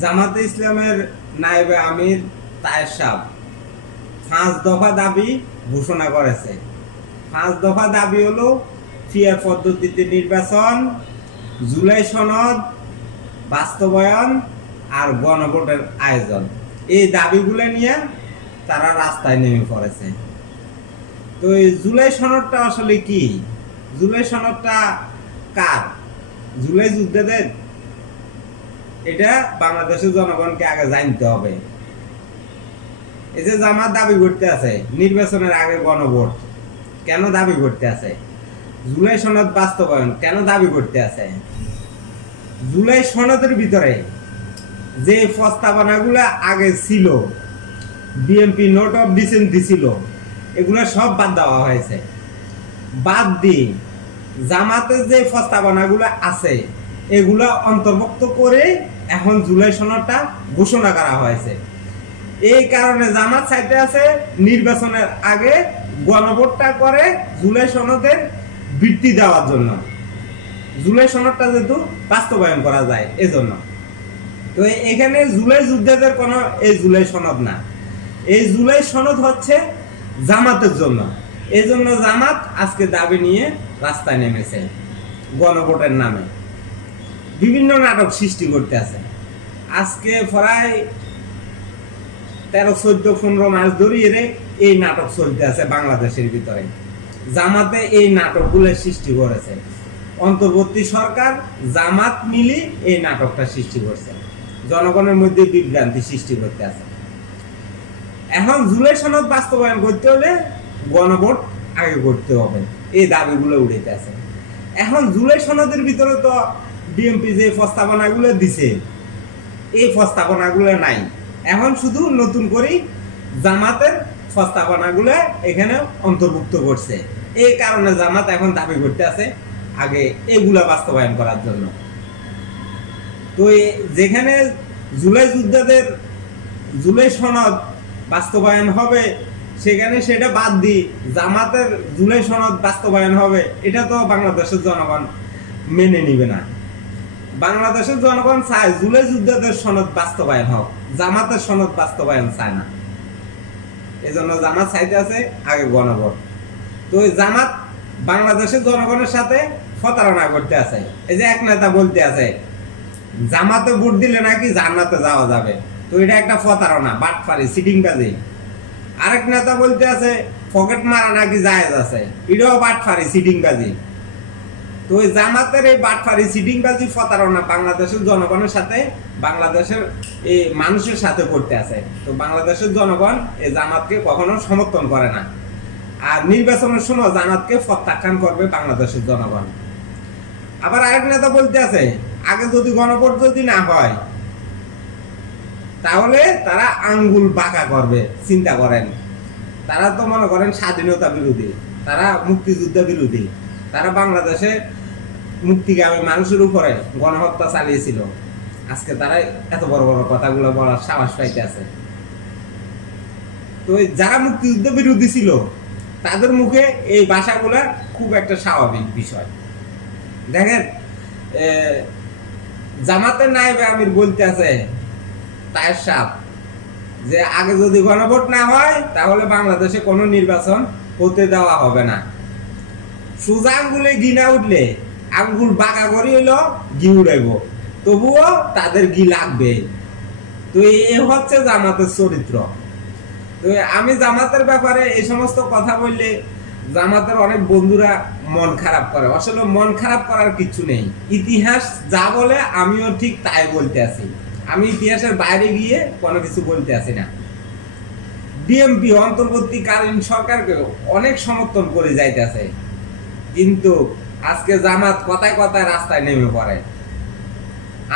জামাতে ইসলামের নায়েবে আমির তায়ের সাহেব 5 দফা দাবি ঘোষণা করেছে। 5 দফা দাবি হলো ফিয়ার পদ্ধতিতে নির্বাচন, জুলাই সনদ বাস্তবায়ন আর গণভোটের আয়োজন। এই দাবিগুলো নিয়ে তারা রাস্তায় নেমে পড়েছে। তো এই জুলাই সনদটা আসলে কি? জুলাই সনদটা কার? জুলাই যুদ্ধের? এটা বাংলাদেশের জনগণকে আগে জানতে হবে। এই যে জামাত দাবি করতে আছে নির্বাচনের আগে গণভোট, কেন দাবি করতে আছে? জুলাই সনদ বাস্তবায়ন কেন দাবি করতে আছে? জুলাই সনদের ভিতরে যে প্রস্তাবনাগুলো আগে ছিল, বিএনপি নোট অফ ডিসেন্ট দিছিল, এগুলো সব বাদ দেওয়া হয়েছে। বাদ দিয়ে জামাতের যে প্রস্তাবনাগুলো আছে এগুলো অন্তর্ভুক্ত করে এখন জুলাই সনদটা ঘোষণা করা হয়েছে। এই কারণে জামাত চাইতে আছে নির্বাচনের আগে গণভোটটা করে জুলাই সনদের বৃত্তি দেওয়ার জন্য, জুলাই সনদটা যেহেতু বাস্তবায়ন করা যায় এজন্য। তো এখানে জুলাই যুদ্ধের কোনো এই জুলাই সনদ না, এই জুলাই সনদ হচ্ছে জামাতের জন্য। এই জন্য জামাত আজকে দাবি নিয়ে রাস্তায় নেমেছে গণভোটের নামে। বিভিন্ন নাটক সৃষ্টি করতে আছে। আজকে প্রায় 13, 14, 15 মাস ধরে এই নাটক চলতে আছে বাংলাদেশের ভিতরে। জামাতে এই নাটকগুলো সৃষ্টি করেছে। অন্তর্বর্তী সরকার জামাত মিলি এই নাটকটা সৃষ্টি করছে, জনগণের মধ্যে বিভ্রান্তি সৃষ্টি করতে আছে। এখন জুলাই সনদ বাস্তবায়ন করতে হলে গণভোট আগে করতে হবে, এই দাবিগুলো উঠেতে আছে। এখন জুলাই সনদের ভিতরে তো বিএনপি যে প্রস্তাবনাগুলো দিছে এই প্রস্তাবনাগুলো নাই। এখন শুধু নতুন করে জামাতের প্রস্তাবনাগুলো এখানে অন্তর্ভুক্ত করছে। এই কারণে জামাত এখন দাবি করতে আছে আগে এগুলা বাস্তবায়ন করার জন্য। তো যেখানে জুলাই যোদ্ধাদের জুলাই সনদ বাস্তবায়ন হবে সেখানে সেটা বাদ দিয়ে জামাতের জুলাই সনদ বাস্তবায়ন হবে, এটা তো বাংলাদেশের জনগণ মেনে নিবে না। বাংলাদেশের জনগণ চায় জুলাই যোদ্ধাদের সনদ বাস্তবায়ন হোক, জামাতের সনদ বাস্তবায়ন চায় না। এজন্য জামাত চাইতে আছে আগে গণভোট। তো জামাত বাংলাদেশের জনগণের সাথে প্রতারণা করতে আছে। এই যে এক নেতা বলতে আছে জামাতে ভোট দিলে নাকি জান্নাতে যাওয়া যাবে, তো এটা একটা প্রতারণা, বাটপারি, সিটিংবাজি। আরেক নেতা বলতে আছে পকেট মারা নাকি জায়েজ আছে, এটাও বাটপারি, সিটিংবাজি। তো ওই জামাতের এই বাটপারি, সিটিংবাজি, প্রতারণা বাংলাদেশের জনগণের সাথে, বাংলাদেশের এই মানুষের সাথে করতে আছে। তো বাংলাদেশের জনগণ এই জামাতকে কখনো সমর্থন করে না, আর নির্বাচনের সময় জামাতকে প্রত্যাখ্যান করবে বাংলাদেশের জনগণ। আবার আরেক নেতা বলতে আছে আগে যদি গণভোট যদি না হয় তাহলে তারা আঙ্গুল বাঁকা করবে। চিন্তা করেন, তারা তো মনে করেন স্বাধীনতা বিরোধী, তারা মুক্তিযুদ্ধ বিরোধী, তারা বাংলাদেশে মুক্তিগামী মানুষের উপরে গণহত্যা চালিয়েছিল। আজকে তারা এত বড় বড় কথাগুলো বলার সাহস পাইতে আছে। তো যারা মুক্তিযুদ্ধ বিরোধী ছিল তাদের মুখে এই ভাষাগুলা খুব একটা স্বাভাবিক বিষয়। দেখেন জামাতের নায়েবে আমির বলতে আছে তায়ের সাহেব যে আগে যদি গণভোট না হয় তাহলে বাংলাদেশে কোনো নির্বাচন হতে দেওয়া হবে না। সোজা আঙ্গুলে ঘি না উঠলে আঙ্গুল বাঁকা করে হইলো ঘি উড়াইব, তবুও তাদের ঘি লাগবে। তো এই হচ্ছে জামাতের চরিত্র। তো আমি জামাতের ব্যাপারে এই সমস্ত কথা বললে জামাতের অনেক বন্ধুরা মন খারাপ করে। আসলে মন খারাপ করার কিছু নেই, ইতিহাস যা বলে আমিও ঠিক তাই বলতে আছি। আমি ইতিহাসের বাইরে গিয়ে কোনো কিছু বলতে আছি না। বিএনপি অন্তর্বর্তীকালীন সরকারকে অনেক সমর্থন করে যাইতেছে, কিন্তু আজকে জামাত কথায় কথায় রাস্তায় নেমে পড়ে,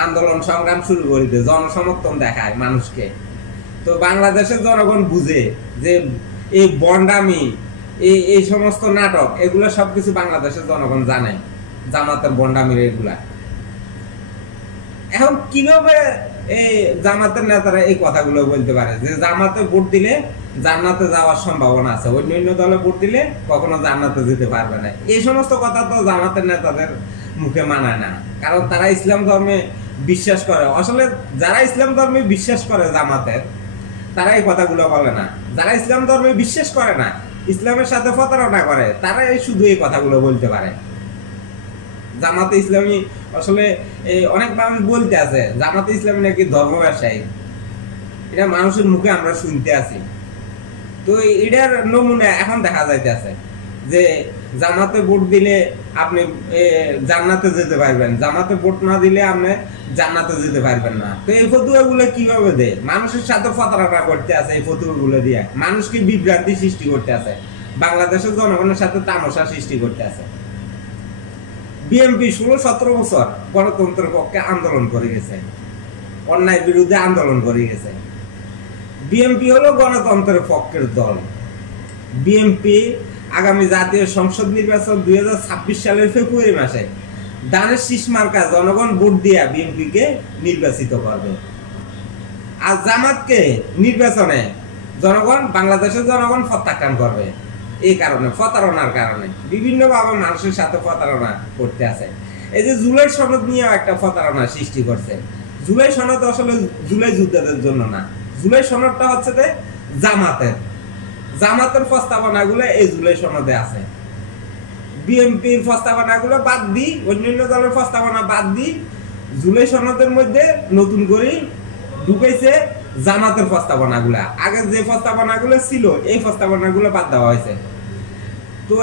আন্দোলন সংগ্রাম শুরু করে দেয়, জনসমর্থন দেখায় মানুষকে। তো বাংলাদেশের জনগণ বুঝে যে এই বন্ডামি, এই সমস্ত নাটক, এগুলো সবকিছু বাংলাদেশের জনগণ জানে, জামাতের বন্ডামির এগুলা। এখন কিভাবে এই জামাতের নেতারা এই কথাগুলো বলতে পারে যে জামাতে ভোট দিলে জান্নাতে যাওয়ার সম্ভাবনা আছে, অন্য দলে ভোট দিলে কখনো জান্নাতে যেতে পারবে না? এই সমস্ত কথা তো জামাতের নেতাদের মুখে মানায় না, কারণ তারা ইসলাম ধর্মে বিশ্বাস করে। আসলে যারা ইসলাম ধর্মে বিশ্বাস করে জামাতের, তারা এই কথাগুলো বলে না। যারা ইসলাম ধর্মে বিশ্বাস করে না, ইসলামের সাথে প্রতারণা করে, তারা শুধু এই কথাগুলো বলতে পারে। জামাতে ইসলামী আসলে অনেক মানুষ বলতে আছে জামাতে ইসলামী নাকি ধর্ম ব্যবসায়ী, এটা মানুষের মুখে আমরা শুনতে আছি। তো এটার নমুনা এখন দেখা যাইতেছে যে জামাতে ভোট দিলে আপনি জান্নাতে যেতে পারবেন, জামাতে ভোট না দিলে আপনি জান্নাতে যেতে পারবেন না। তো এই ফতুয়াগুলো কিভাবে দেয়? মানুষের সাথে প্রতারণা করতে আছে এই ফতুয়াগুলো দিয়ে, মানুষকে বিভ্রান্তি সৃষ্টি করতে আছে, বাংলাদেশের জনগণের সাথে তামাশা সৃষ্টি করতে আছে। বিএনপি 16-17 বছর গণতন্ত্রের পক্ষে আন্দোলন করে গেছে, অন্যায়ের বিরুদ্ধে আন্দোলন করে গেছে। বিএনপি হলো গণতন্ত্রের পক্ষের দল। বিএনপি আগামী জাতীয় সংসদ নির্বাচন 2026 সালের ফেব্রুয়ারি মাসে দানের শীষ মার্কা জনগণ ভোট দিয়া বিএনপিকে নির্বাচিত করবে। আর জামাতকে নির্বাচনে জনগণ, বাংলাদেশের জনগণ প্রত্যাখ্যান করবে। এই কারণে, প্রতারণার কারণে, বিভিন্নভাবে মানুষের সাথে প্রতারণা করতে আছে। এই যে জুলাই সনদ নিয়ে একটা প্রতারণা সৃষ্টি করছে। জুলাই সনদ আসলে জুলাই যোদ্ধাদের জন্য না, জুলাই সনদটা হচ্ছে যে জামাতের প্রস্তাবনাগুলো এই জুলাই সনদে আছে। বিএনপির প্রস্তাবনাগুলো বাদ দিই, অন্যান্য দলের প্রস্তাবনা বাদ দিই, জুলাই সনদের মধ্যে নতুন করে ঢুকেছে জামাতের প্রস্তাবনাগুলা। আগে যে প্রস্তাবনাগুলো ছিল এই প্রস্তাবনাগুলো বাদ দেওয়া হয়েছে। তো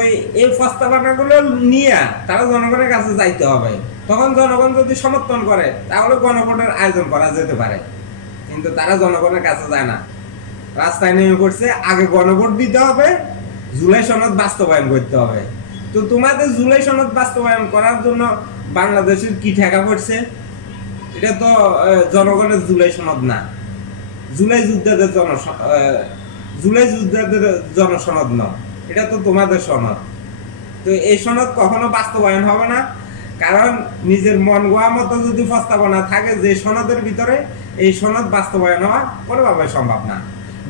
এই প্রস্তাবনাগুলো নিয়ে তারা জনগণের কাছে যাইতে হবে। তখন জনগণ যদি সমর্থন করে তাহলে গণভোটের আয়োজন করা যেতে পারে, কিন্তু তারা জনগণের কাছে যায় না, রাস্তায় নেমে পড়ছে। আগে গণভোট দিতে হবে, জুলাই সনদ বাস্তবায়ন করতে হবে। তো তোমাদের জুলাই সনদ বাস্তবায়ন করার জন্য বাংলাদেশের কি ঠেকা পড়ছে? এটা তো জনগণের জুলাই সনদ না, জুলাই যোদ্ধাদের জনসনদ নয়, এটা তো তোমাদের সনদ। তো এই সনদ কখনো বাস্তবায়ন হবে না, কারণ নিজের মন গোয়া মতো যদি প্রস্তাবনা থাকে যে সনদের ভিতরে, এই সনদ বাস্তবায়ন হওয়া কোনোভাবে সম্ভব না।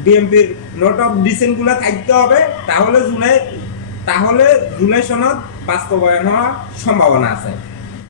বিএনপির নোট অফ ডিসেন্ট গুলো থাকতে হবে, তাহলে জুলাই সনদ বাস্তবায়ন হওয়ার সম্ভাবনা আছে।